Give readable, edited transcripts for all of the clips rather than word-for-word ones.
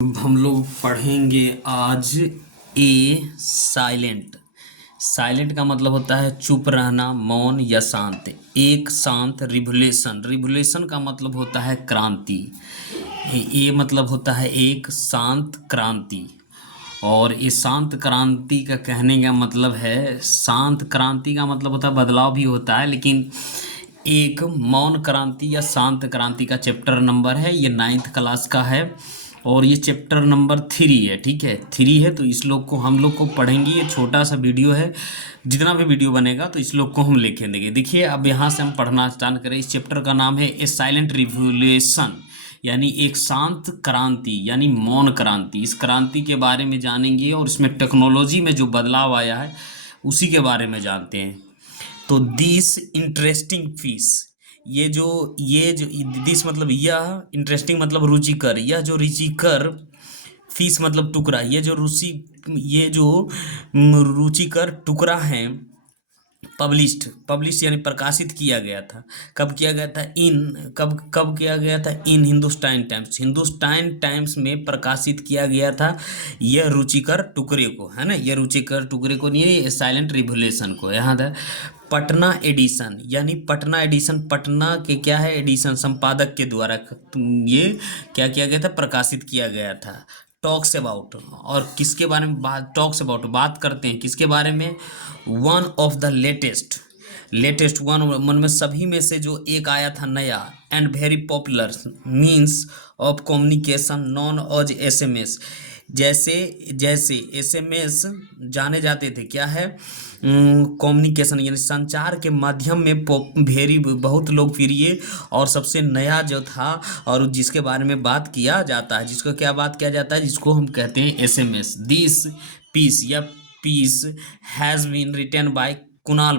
हम लोग पढ़ेंगे आज साइलेंट। साइलेंट का मतलब होता है चुप रहना, मौन या शांत। एक शांत रिवोल्यूशन। रिवोल्यूशन का मतलब होता है क्रांति। ये मतलब होता है एक शांत क्रांति। और इस शांत क्रांति का कहने का मतलब है, शांत क्रांति का मतलब होता है बदलाव भी होता है, लेकिन एक मौन क्रांति या शांत क्रांति का चैप्टर नंबर है, ये 9th क्लास का है और ये चैप्टर नंबर 3 है। ठीक है, 3 है तो इस लोग को हम लोग को पढ़ेंगे। ये छोटा सा वीडियो है, जितना भी वीडियो बनेगा तो इस लोग को हम लिखे देंगे। देखिए अब यहाँ से हम पढ़ना स्टार्ट करें। इस चैप्टर का नाम है ए साइलेंट रिवोल्यूशन, यानी एक शांत क्रांति यानी मौन क्रांति। इस क्रांति के बारे में जानेंगे और इसमें टेक्नोलॉजी में जो बदलाव आया है उसी के बारे में जानते हैं। तो दिस इंटरेस्टिंग फीस, ये जो दिस मतलब यह, इंटरेस्टिंग मतलब रुचिकर, यह जो रुचिकर, फीस मतलब टुकड़ा, ये जो रुचिकर टुकड़ा है, पब्लिश्ड यानी प्रकाशित किया गया था। कब किया गया था? कब किया गया था? इन हिंदुस्तान टाइम्स। हिंदुस्तान टाइम्स में प्रकाशित किया गया था यह रुचिकर टुकड़े को, है ना। यह रुचिकर टुकड़े को नहीं है, साइलेंट रिवोल्यूशन को। यहाँ था पटना एडिशन, यानी पटना एडिशन, पटना के क्या है एडिशन, संपादक के द्वारा ये क्या किया गया था? प्रकाशित किया गया था। टॉक्स अबाउट, और किसके बारे में बात, टॉक्स अबाउट बात करते हैं किसके बारे में? One of the latest one में सभी में से जो एक आया था नया, and very popular means of communication known as SMS. जैसे जैसे एसएमएस जाने जाते थे, क्या है? कम्युनिकेशन यानी संचार के माध्यम में वेरी बहुत लोकप्रिय और सबसे नया जो था, और जिसके बारे में बात किया जाता है, जिसको क्या बात किया जाता है, जिसको हम कहते हैं एसएमएस। दिस पीस या piece has been written by Kunal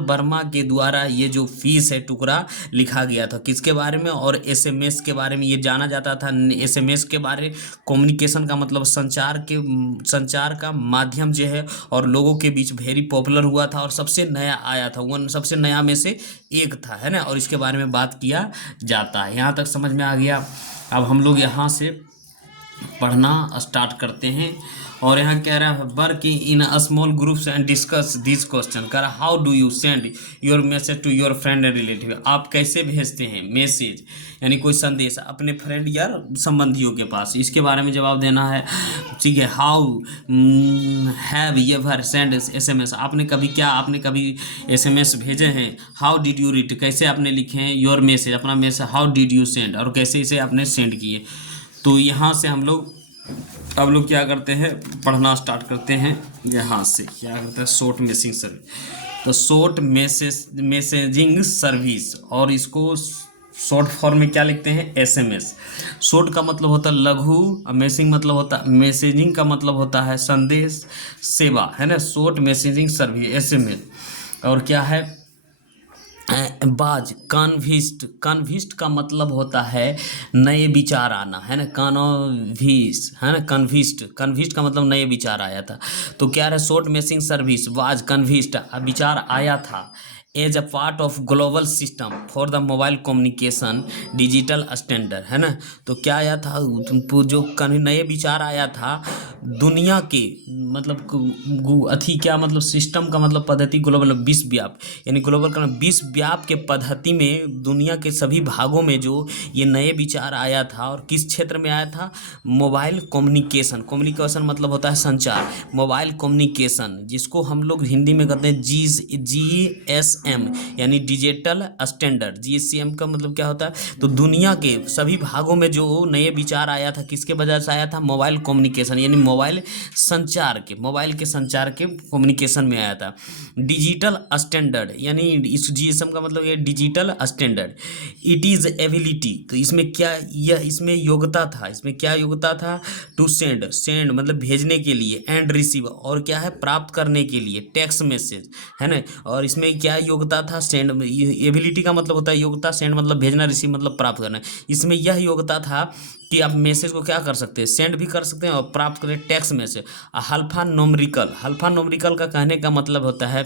Verma के द्वारा ये जो फीस है टुकड़ा लिखा गया था। किसके बारे में? और एसएमएस के बारे में ये जाना जाता था। एसएमएस के बारे, कम्युनिकेशन का मतलब संचार का माध्यम जो है, और लोगों के बीच वेरी पॉपुलर हुआ था और सबसे नया आया था, वन सबसे नया में से एक था, है ना। और इसके बारे में बात किया जाता है। यहाँ तक समझ में आ गया। अब हम लोग यहाँ से पढ़ना स्टार्ट करते हैं। और यहाँ कह रहा है work in a small groups and discuss this question. कह रहा how do you send your message to your friend and relative. आप कैसे भेजते हैं मैसेज, यानी कोई संदेश अपने फ्रेंड या संबंधियों के पास, इसके बारे में जवाब देना है। ठीक है, how have you ever send SMS. आपने कभी एसएमएस भेजे हैं? हाउ डिड यू रीड, कैसे आपने लिखे हैं योर मैसेज, अपना message. How did you send, और कैसे इसे आपने सेंड किए। तो यहाँ से हम लोग क्या करते हैं, पढ़ना स्टार्ट करते हैं। यहाँ से क्या करते हैं, शॉर्ट मैसेजिंग सर्विस। तो शॉर्ट मैसेजिंग सर्विस, और इसको शॉर्ट फॉर्म में क्या लिखते हैं? एसएमएस। शॉर्ट का मतलब होता है लघु, मैसेजिंग का मतलब होता है संदेश सेवा, है ना। Short messaging service SMS. और क्या है? बाज, कन्विस्ट का मतलब होता है नए विचार आना, है ना। कन्विस, है ना। कन्विस्ट का मतलब नए विचार आया था। तो क्या है? Short messaging service was conceived, विचार आया था as a part of global system for the mobile communication digital standard, है ना। तो क्या आया था? जो नए विचार आया था दुनिया के, मतलब क्या मतलब सिस्टम का मतलब पद्धति, ग्लोबल विश्व व्याप, यानी ग्लोबल का विश्व व्याप के पद्धति में दुनिया के सभी भागों में जो ये नए विचार आया था। और किस क्षेत्र में आया था? मोबाइल कम्युनिकेशन मतलब होता है संचार, मोबाइल कम्युनिकेशन, जिसको हम लोग हिंदी में कहते हैं GSM, यानी डिजिटल स्टैंडर्ड। GSM का मतलब क्या होता है? तो दुनिया के सभी भागों में जो नए विचार आया था, किसके वजह से आया था? मोबाइल कम्युनिकेशन, यानी मोबाइल के संचार के कम्युनिकेशन में आया था। डिजिटल स्टैंडर्ड, यानी इस GSM का मतलब ये digital standard. It is ability, तो इसमें क्या, यह इसमें योग्यता था, इसमें क्या योग्यता था? टू सेंड मतलब भेजने के लिए, एंड रिसीव, और क्या है? प्राप्त करने के लिए, टेक्स्ट मैसेज, है ना। और इसमें क्या योग्यता था? सेंड। एबिलिटी का मतलब होता है योग्यता, सेंड मतलब भेजना, रिसीव मतलब प्राप्त करना। इसमें यह योग्यता था कि आप मैसेज को क्या कर सकते हैं? सेंड भी कर सकते हैं और प्राप्त करें टेक्स्ट मैसेज। हल्फा नोमरिकल का कहने का मतलब होता है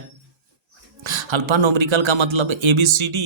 अल्फा न्यूमेरिकल का मतलब ABCD,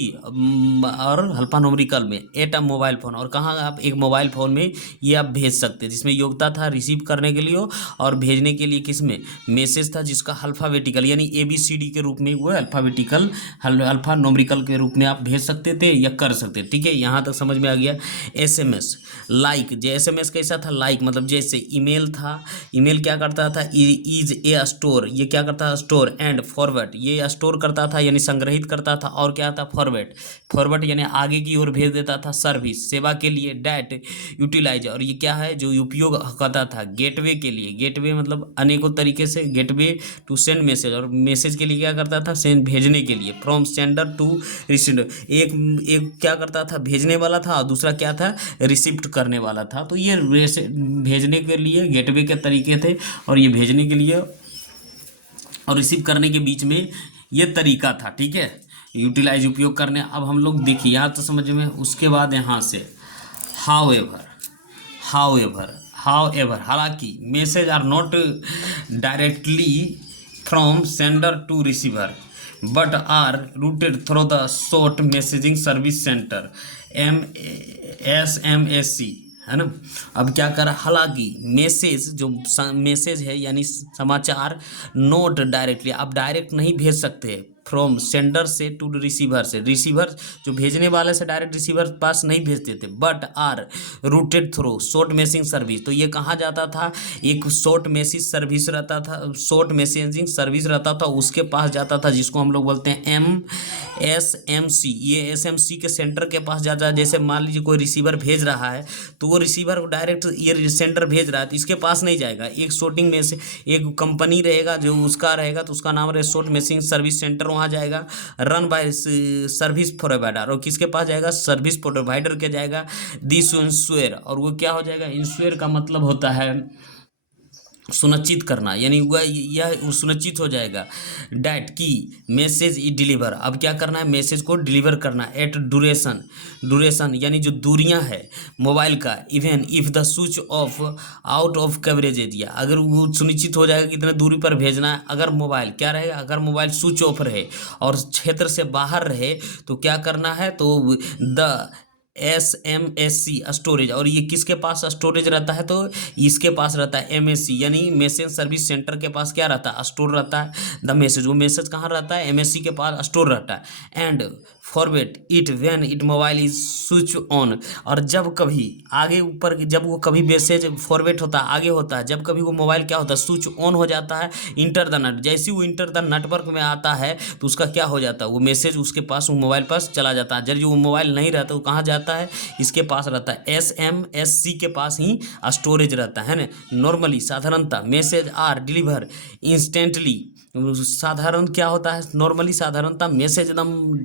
और अल्फा न्यूमेरिकल में एट अ मोबाइल फ़ोन, और कहाँ आप एक मोबाइल फ़ोन में ये आप भेज सकते हैं, जिसमें योग्यता था रिसीव करने के लिए और भेजने के लिए किस में मैसेज था, जिसका अल्फ़ाबेटिकल यानी ABCD के रूप में वो अल्फ़ाबेटिकल अल्फा न्यूमेरिकल के रूप में आप भेज सकते थे या कर सकते थे। ठीक है, यहाँ तक समझ में आ गया। SMS लाइक, जो SMS कैसा था, लाइक मतलब जैसे ईमेल था, ईमेल क्या करता था, इज ए स्टोर, ये क्या करता है स्टोर, एंड फॉरवर्ड ये स्टोर करता था यानी संग्रहित करता था, और क्या था फॉरवर्ड, फॉरवर्ड यानी आगे की ओर भेज देता था, सर्विस सेवा के लिए, डैट यूटिलाइज, और ये क्या है जो उपयोग करता था गेटवे के लिए, गेटवे मतलब अनेकों तरीके से, गेटवे टू सेंड मैसेज, और मैसेज के लिए क्या करता था सेंड भेजने के लिए, फ्रॉम सेंडर टू रिसीवर, एक एक क्या करता था भेजने वाला था और दूसरा क्या था रिसिप्ट करने वाला था। तो ये भेजने के लिए गेटवे के तरीके थे, और ये भेजने के लिए और रिसीव करने के बीच में ये तरीका था। ठीक है, यूटिलाइज उपयोग करने। अब हम लोग देखिए यहाँ तो समझ में, उसके बाद यहाँ से हाउएवर हालांकि message are not directly from sender to receiver but are routed through the short messaging service centre SMSC, है ना। अब क्या करा, हालांकि मैसेज जो मैसेज है यानी समाचार नोट डायरेक्टली, आप डायरेक्ट नहीं भेज सकते फ्रॉम सेंडर से टू रिसीवर से, रिसीवर जो भेजने वाले से डायरेक्ट रिसीवर पास नहीं भेजते थे, but are routed through short messaging service. तो ये कहाँ जाता था, एक शॉर्ट मैसेज सर्विस रहता था, शॉर्ट मैसेजिंग सर्विस रहता था, उसके पास जाता था, जिसको हम लोग बोलते हैं SMC। ये SMC के सेंटर के पास जाता है। जैसे मान लीजिए कोई रिसीवर भेज रहा है तो वो रिसीवर डायरेक्ट ये सेंटर भेज रहा है तो इसके पास नहीं जाएगा, एक शॉर्टिंग में से एक कंपनी रहेगा जो उसका रहेगा, तो उसका नाम रहेगा शॉर्ट मैसेजिंग सर्विस सेंटर, वहाँ जाएगा, रन बाय सर्विस प्रोवाइडर, और किसके पास जाएगा सर्विस प्रोवाइडर के जाएगा, दिस इंश्योर, और वो क्या हो जाएगा, इंश्योर का मतलब होता है सुनिश्चित करना, यानी वह यह सुनिश्चित हो जाएगा डैट की मैसेज ई डिलीवर। अब क्या करना है, मैसेज को डिलीवर करना एट ड्यूरेशन यानी जो दूरियां है मोबाइल का, even if the switch off out of coverage area, अगर वो सुनिश्चित हो जाएगा कितने दूरी पर भेजना है, अगर मोबाइल क्या रहेगा, अगर मोबाइल स्विच ऑफ रहे और क्षेत्र से बाहर रहे तो क्या करना है, तो द SMSC स्टोरेज, और ये किसके पास स्टोरेज रहता है, तो इसके पास रहता है MSC यानी मैसेज सर्विस सेंटर के पास क्या रहता है, स्टोर रहता है द मैसेज, वो मैसेज कहाँ रहता है, MSC के पास स्टोर रहता है, and forward it when it mobile is switch on, और जब कभी आगे ऊपर जब वो कभी मैसेज फॉरवर्ड होता है आगे होता है, जब कभी वो मोबाइल क्या होता है स्विच ऑन हो जाता है, इंटर द नेट, जैसे वो इंटर द नेटवर्क में आता है तो उसका क्या हो जाता है, वो मैसेज उसके पास वो मोबाइल पास चला जाता है। जब वो मोबाइल नहीं रहता वो कहाँ जाता है, इसके पास रहता है SMSC के पास ही स्टोरेज रहता है ना। नॉर्मली साधारणतः मैसेज आर डिलीवर इंस्टेंटली, साधारण क्या होता है नॉर्मली साधारणतः मैसेज एकदम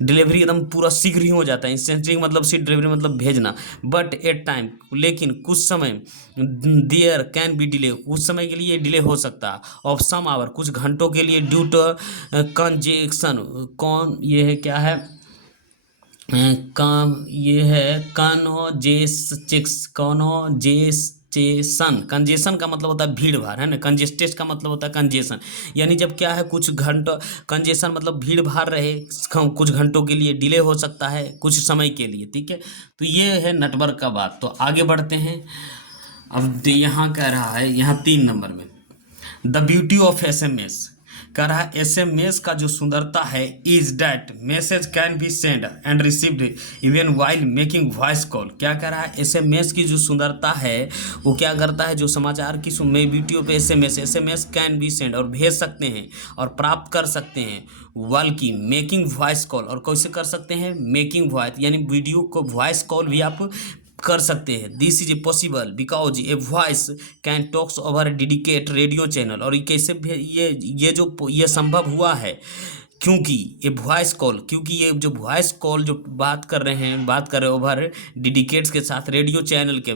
डिलीवरी एकदम पूरा शीघ्र ही हो जाता है, इंस्टेंटली मतलब सी डिलीवरी मतलब भेजना, बट एट टाइम लेकिन कुछ समय देयर कैन बी डिले, कुछ समय के लिए डिले हो सकता है, ऑफ सम आवर कुछ घंटों के लिए, ड्यू टू कंजेक्शन, कौन ये है क्या है काम, ये है कंजेशन का मतलब होता है भीड़ भाड़, है ना, कंजेस्टेड का मतलब होता है कंजेशन, यानी जब क्या है कुछ घंटों, कंजेशन मतलब भीड़ भाड़ रहे कुछ घंटों के लिए, डिले हो सकता है कुछ समय के लिए। ठीक है, तो ये है नेटवर्क का बात। तो आगे बढ़ते हैं। अब यहाँ कह रहा है, यहाँ 3 नंबर में द ब्यूटी ऑफ SMS कह रहा है, SMS का जो सुंदरता है is that message can be send and received even while making voice call. क्या कह रहा है, SMS की जो सुंदरता है वो क्या करता है, जो समाचार की beauty of SMS can be send, और भेज सकते हैं और प्राप्त कर सकते हैं, वाल की मेकिंग वॉइस कॉल, और कैसे कर सकते हैं मेकिंग वॉइस यानी वीडियो को वॉइस कॉल भी आप कर सकते हैं। This is a possible because a voice can talks over dedicate radio channel, और ये कैसे ये जो ये संभव हुआ है क्योंकि ये वॉइस कॉल, क्योंकि ये जो वॉइस कॉल जो बात कर रहे हैं ओवर डेडिकेट्स के साथ रेडियो चैनल के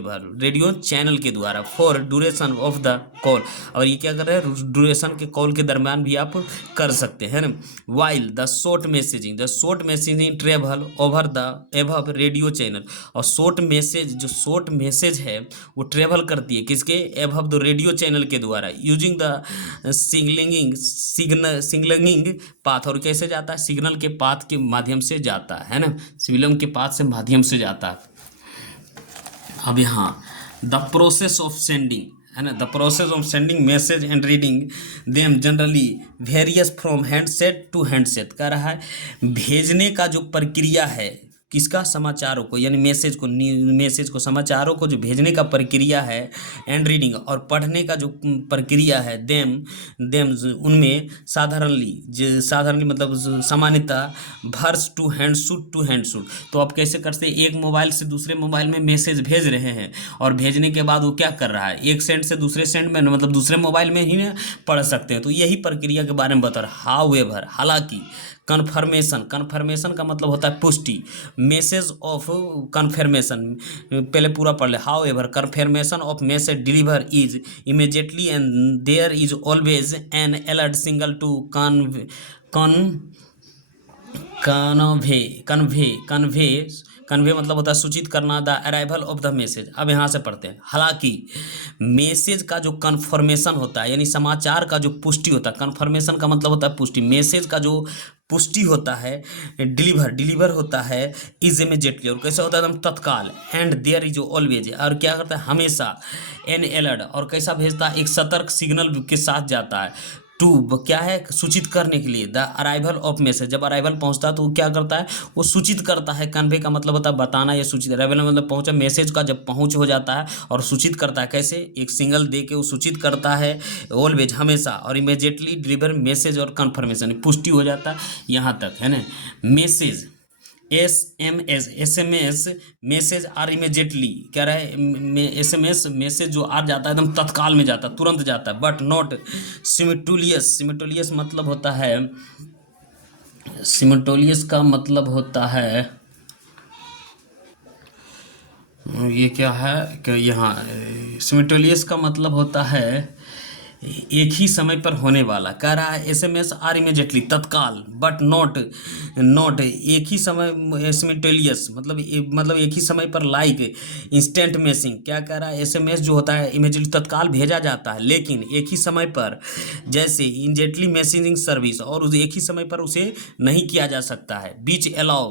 द्वारा for duration of the call, और ये क्या कर रहे हैं ड्यूरेशन के कॉल के दरम्यान भी आप कर सकते हैं ना। While the short messaging travel over the above radio channel, और जो शॉर्ट मैसेज है वो ट्रेवल करती है किसके एबव द रेडियो चैनल के द्वारा, यूजिंग द सिग्नलिंग पाथ, और और कैसे जाता है, सिग्नल के पाथ के माध्यम से जाता है ना, सिग्नल के पाथ से माध्यम से जाता है। अब यहाँ द प्रोसेस ऑफ सेंडिंग है ना, the process of sending message and reading them generally varies from handset to handset. कह रहा है भेजने का जो प्रक्रिया है किसका, समाचारों को, यानी मैसेज को समाचारों को जो भेजने का प्रक्रिया है, एंड रीडिंग और पढ़ने का जो प्रक्रिया है, देम देम उनमें साधारणली मतलब सामान्यतः भर्स टू हैंडशूट। तो आप कैसे करते हैं, एक मोबाइल से दूसरे मोबाइल में मैसेज भेज रहे हैं और भेजने के बाद वो क्या कर रहा है, एक सेंड से दूसरे सेंड में मतलब दूसरे मोबाइल में ही पढ़ सकते हैं। तो यही प्रक्रिया के बारे में बता रहा। हाउएवर हालांकि कन्फर्मेशन का मतलब होता है पुष्टि, मैसेज ऑफ कन्फर्मेशन पहले पूरा पढ़ ले। However confirmation of message deliver is immediately and there is always an alert single to convey मतलब होता है सूचित करना, the arrival of the message. अब यहाँ से पढ़ते हैं। हालांकि मैसेज का जो कन्फर्मेशन होता है यानी समाचार का जो पुष्टि होता है, कन्फर्मेशन का मतलब होता है पुष्टि, मैसेज का जो पुष्टि होता है, डिलीवर होता है इज इमीडिएटली और कैसा होता है एकदम तत्काल, एंड देयर इज ऑलवेज और क्या करता है हमेशा, एन अलर्ट और कैसा भेजता है एक सतर्क सिग्नल के साथ जाता है, टू क्या है सूचित करने के लिए, द अराइवल ऑफ मैसेज। जब अराइवल पहुंचता है तो वो क्या करता है, वो सूचित करता है। कन्वे का मतलब होता है बताना या सूचित, अराइवल मतलब पहुंचा, मैसेज का जब पहुंच हो जाता है और सूचित करता है कैसे, एक सिंगल दे के वो सूचित करता है ऑलवेज हमेशा, और इमीडिएटली डिलीवर मैसेज और कन्फर्मेशन पुष्टि हो जाता है यहाँ तक है ना। Message SMS message are immediately क्या रहा है, एसएमएस मैसेज जो आ जाता है एकदम तत्काल में जाता है, तुरंत जाता है, बट नॉट सिमिटोलियस मतलब होता है, सिमिटोलियस का मतलब होता है ये क्या है कि यहाँ सिमिटोलियस का मतलब होता है एक ही समय पर होने वाला। कह रहा है एसएमएस आर इमीडिएटली तत्काल, बट नॉट एक ही समय, सिमिटोलियस मतलब एक ही समय पर, लाइक इंस्टेंट मैसेजिंग। क्या कह रहा है, एसएमएस जो होता है इमीडिएटली तत्काल भेजा जाता है, लेकिन एक ही समय पर जैसे इंजेंटली मैसेजिंग सर्विस और उसे एक ही समय पर उसे नहीं किया जा सकता है। बीच अलाउ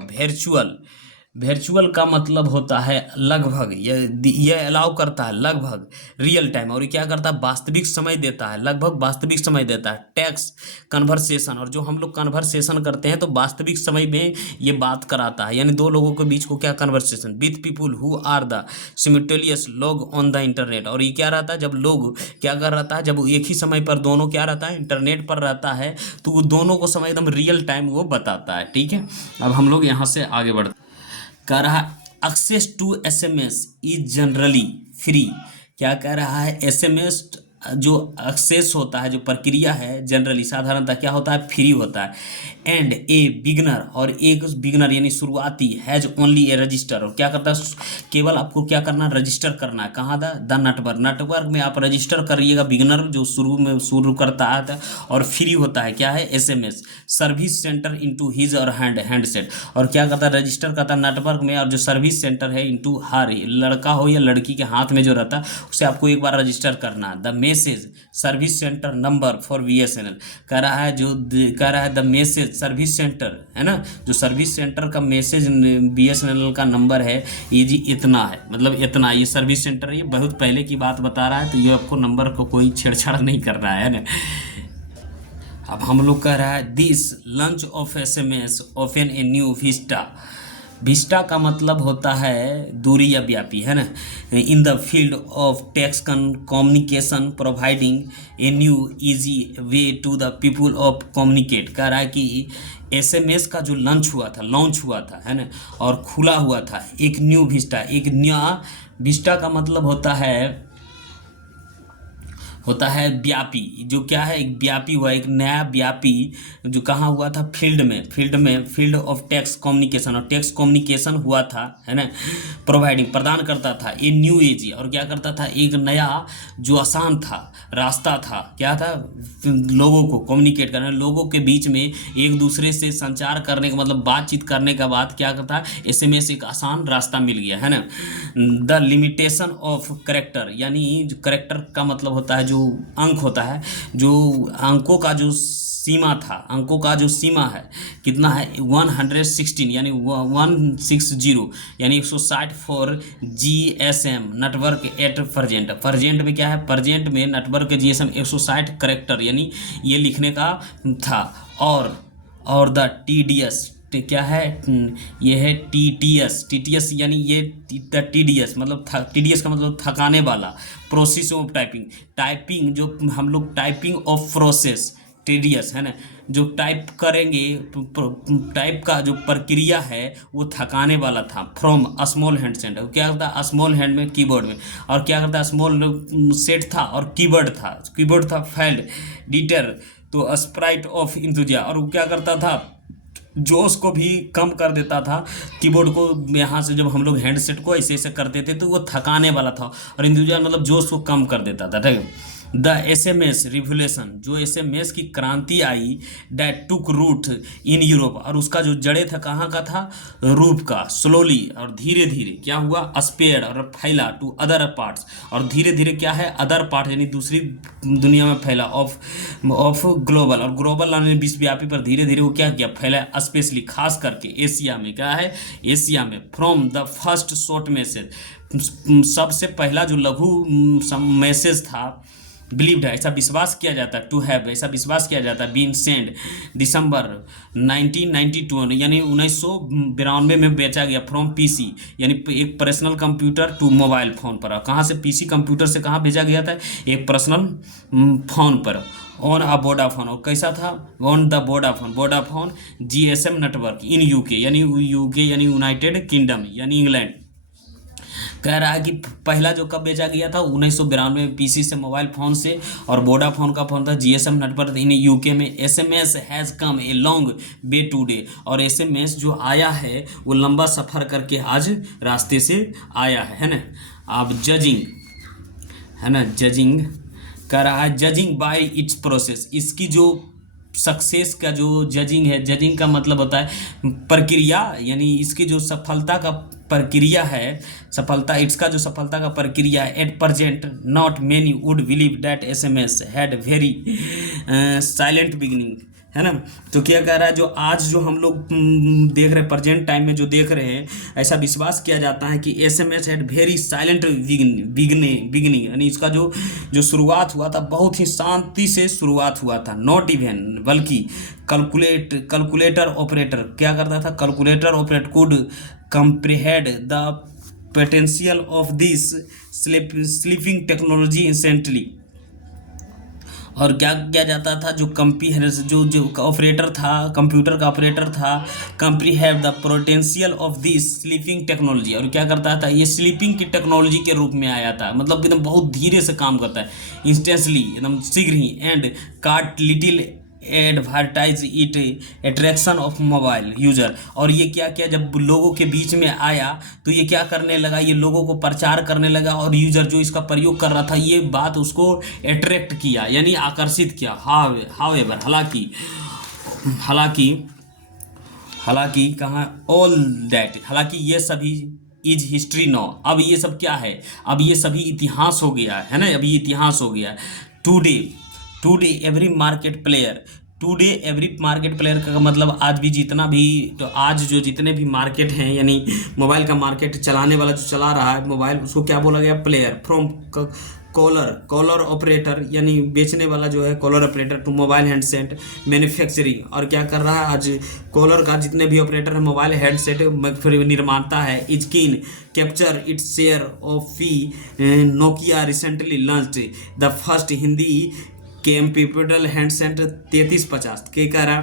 वर्चुअल का मतलब होता है लगभग, यह अलाउ करता है लगभग रियल टाइम और ये क्या करता है वास्तविक समय देता है, लगभग वास्तविक समय देता है। टेक्स्ट कन्वर्सेशन और जो हम लोग कन्वर्सेशन करते हैं तो वास्तविक समय में ये बात कराता है, यानी दो लोगों के बीच को क्या conversation with people who are the simultaneously log on the internet. और ये क्या रहता है, जब लोग क्या कर रहता है, जब एक ही समय पर दोनों क्या रहता है इंटरनेट पर रहता है तो वो दोनों को समय एकदम रियल टाइम वो बताता है। ठीक है, अब हम लोग यहाँ से आगे बढ़ते। कह रहा है access to SMS is generally free. क्या कह रहा है, एसएमएस जो एक्सेस होता है, जो प्रक्रिया है जनरली साधारणतः क्या होता है फ्री होता है। एंड ए बिगनर और एक बिगनर यानी शुरुआती हैज ओनली ए रजिस्टर और क्या करता है केवल आपको क्या करना रजिस्टर करना है। कहाँ द नेटवर्क में आप रजिस्टर करिएगा, बिगनर जो शुरू करता है और फ्री होता है क्या है SMS service centre into his और हैंडसेट और क्या करता है रजिस्टर करता है नेटवर्क में और जो सर्विस सेंटर है इनटू हर लड़का हो या लड़की के हाथ में जो रहता है उसे आपको एक बार रजिस्टर करना है। The message service centre number for BSNL कह रहा है द मैसेज सर्विस सेंटर है ना, जो सर्विस सेंटर का मैसेज बीएसएनएल का नंबर है ये जी इतना है, मतलब इतना ये सर्विस सेंटर ये बहुत पहले की बात बता रहा है तो ये आपको नंबर को कोई छेड़छाड़ नहीं कर रहा है ना। अब हम लोग कह रहा है this launch of SMS open a new vista का मतलब होता है दूरी या व्यापी है ना, in the field of text communication providing a new easy way to the people of communicate. कह रहा है कि एसएमएस का जो लॉन्च हुआ था है ना और खुला हुआ था एक न्यू विस्टा, एक नया विस्टा का मतलब होता है व्यापी, जो क्या है एक व्यापी हुआ, एक नया व्यापी जो कहाँ हुआ था फील्ड ऑफ टेक्स्ट कम्युनिकेशन और टेक्स्ट कम्युनिकेशन हुआ था है ना, प्रोवाइडिंग प्रदान करता था ए न्यू एज और क्या करता था एक नया जो आसान था रास्ता था, क्या था लोगों को कम्युनिकेट करने, लोगों के बीच में एक दूसरे से संचार करने का मतलब बातचीत करने का बाद क्या करता एसएमएस एक आसान रास्ता मिल गया है ना। द लिमिटेशन ऑफ करेक्टर यानी जो करेक्टर का मतलब होता है जो अंक होता है, जो अंकों का जो सीमा था, अंकों का जो सीमा है कितना है 116 यानी 160 यानी 160 for GSM network at present. Present में क्या है, प्रेजेंट में नेटवर्क GSM 160 करेक्टर यानी ये लिखने का था। और द TDS क्या है, ये है TTS यानी ये TDS मतलब TDS का मतलब थकाने वाला, प्रोसेस ऑफ टाइपिंग जो हम लोग टाइपिंग ऑफ प्रोसेस TDS है ना, जो टाइप करेंगे टाइप का जो प्रक्रिया है वो थकाने वाला था। फ्रॉम स्मॉल हैंड सेट, क्या करता है स्मॉल हैंड में कीबोर्ड में, और क्या करता है स्मॉल सेट था और कीबोर्ड था फाइल्ड डिटेल तो स्प्राइट ऑफ इंतुजिया, और वो क्या करता था जोश को भी कम कर देता था। कीबोर्ड को यहाँ से जब हम लोग हैंडसेट को ऐसे ऐसे करते थे तो वो थकाने वाला था, और इंतजार मतलब जोश को कम कर देता था। ठीक है। द SMS रिवोल्यूशन, जो SMS की क्रांति आई, that took root in Europe, और उसका जो जड़े था कहाँ का था, यूरोप का। स्लोली और धीरे धीरे क्या हुआ, स्प्रेड और फैला टू अदर पार्ट्स, और धीरे धीरे क्या है अदर पार्ट यानी दूसरी दुनिया में फैला, ऑफ ग्लोबल, और ग्लोबल यानी विश्वव्यापी पर धीरे धीरे वो क्या किया फैला, स्पेशली खास करके एशिया में। क्या है एशिया में। From the first short message, सबसे पहला जो लघु मैसेज था, बिलीव्ड है ऐसा विश्वास किया जाता है, टू हैव ऐसा विश्वास किया जाता है, बीन सेंड दिसंबर 1992 यानी 1992 में बेचा गया, फ्रॉम PC यानी एक personal computer to mobile phone पर। कहाँ से PC कंप्यूटर से कहाँ भेजा गया था, एक पर्सनल फ़ोन पर, ऑन अ वोडाफोन। और कैसा था, on the Vodafone GSM network in UK यानी यूनाइटेड किंगडम यानी इंग्लैंड। कह रहा है कि पहला जो कब बेचा गया था 1992 में PC से मोबाइल फ़ोन से, और वोडाफोन का फ़ोन था GSM नेटवर्क इन UK में। SMS has come a long way today, और SMS जो आया है वो लंबा सफ़र करके आज रास्ते से आया है ना। अब जजिंग है ना, जजिंग कह रहा है जजिंग बाय इट्स प्रोसेस, इसकी जो सक्सेस का जो जजिंग है, जजिंग का मतलब होता है प्रक्रिया, यानी इसकी जो सफलता का प्रक्रिया है, सफलता इसका जो सफलता का प्रक्रिया है। At present not many would believe that SMS had very silent beginning है ना। तो क्या कह रहा है, जो आज जो हम लोग देख रहे हैं प्रेजेंट टाइम में जो देख रहे हैं, ऐसा विश्वास किया जाता है कि SMS had very silent beginning यानी इसका जो शुरुआत हुआ था बहुत ही शांति से शुरुआत हुआ था। नॉट इवन बल्कि कैलकुलेटर ऑपरेटर क्या करता था, calculator operator could comprehend the potential of this sleeping technology instantly। और क्या किया जाता था, जो ऑपरेटर था, कंप्यूटर का ऑपरेटर था, comprehend the potential of this sleeping technology, और क्या करता था ये स्लीपिंग की टेक्नोलॉजी के रूप में आया था, मतलब एकदम बहुत धीरे से काम करता है, इंस्टेंटली एकदम शीघ्र ही। एंड काट little advertise it attraction of mobile user, और ये क्या किया जब लोगों के बीच में आया तो ये क्या करने लगा, ये लोगों को प्रचार करने लगा, और यूजर जो इसका प्रयोग कर रहा था ये बात उसको अट्रैक्ट किया यानी आकर्षित किया। हाउएवर हालांकि कहाँ ऑल दैट, हालांकि ये सभी इज हिस्ट्री नो, अब ये सब क्या है, अब ये सभी इतिहास हो गया है ना, अभी इतिहास हो गया। टुडे एवरी मार्केट प्लेयर का मतलब आज भी जितना भी, तो आज जो जितने भी मार्केट हैं यानी मोबाइल का मार्केट चलाने वाला जो चला रहा है मोबाइल, उसको क्या बोला गया प्लेयर। फ्रॉम कॉलर ऑपरेटर यानी बेचने वाला जो है caller operator to mobile handset manufacturing, और क्या कर रहा है आज कॉलर का जितने भी ऑपरेटर है मोबाइल हैंडसेट निर्माता है। Is keen capture its share of fee, Nokia recently launched the first Hindi computer handset 3350 के कह रहा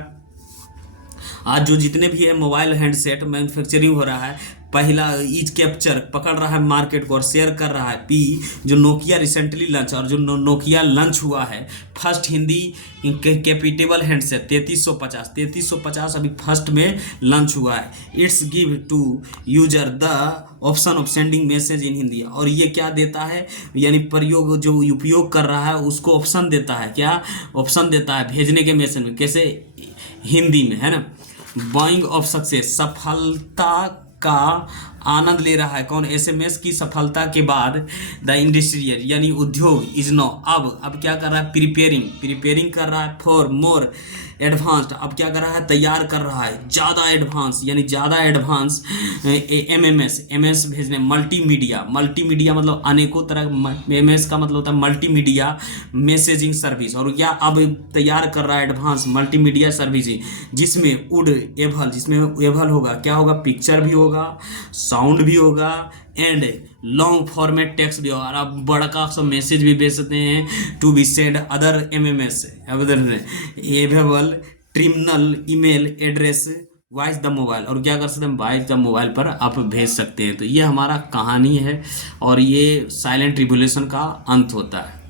आज जो जितने भी है मोबाइल हैंडसेट मैन्युफैक्चरिंग हो रहा है, पहला इज कैप्चर पकड़ रहा है मार्केट को और शेयर कर रहा है। पी जो नोकिया रिसेंटली लॉन्च, और जो नोकिया लॉन्च हुआ है फर्स्ट हिंदी कैपिटेबल हैंडसेट 3350 अभी फर्स्ट में लॉन्च हुआ है। It's give to user the option of sending message in Hindi, और ये क्या देता है यानी प्रयोग जो उपयोग कर रहा है उसको ऑप्शन देता है, क्या ऑप्शन देता है भेजने के मैसेज में, कैसे हिंदी में है ना। बाइंग ऑफ सक्सेस, सफलता का आनंद ले रहा है कौन, SMS की सफलता के बाद द इंडस्ट्रियल यानी उद्योग इज नो अब क्या कर रहा है प्रिपेयरिंग कर रहा है फॉर मोर एडवांस्ड, अब क्या कर रहा है, तैयार कर रहा है ज़्यादा एडवांस, यानी ज़्यादा एडवांस एमएस भेजने, मल्टीमीडिया, मल्टीमीडिया मतलब अनेकों तरह, एमएस का मतलब होता है मल्टीमीडिया मैसेजिंग सर्विस, और क्या अब तैयार कर रहा है एडवांस मल्टीमीडिया सर्विस जिसमें वुड एबल, जिसमें एबल होगा, क्या होगा, पिक्चर भी होगा, साउंड भी होगा, एंड लॉन्ग फॉर्मेट टेक्स्ट भी होगा, और आप बड़ा सा मैसेज भी भेज सकते हैं to be send other MMS available terminal email address via the mobile, और क्या कर सकते हैं, वाइस द मोबाइल पर आप भेज सकते हैं। तो ये हमारा कहानी है और ये साइलेंट रिवॉल्यूशन का अंत होता है।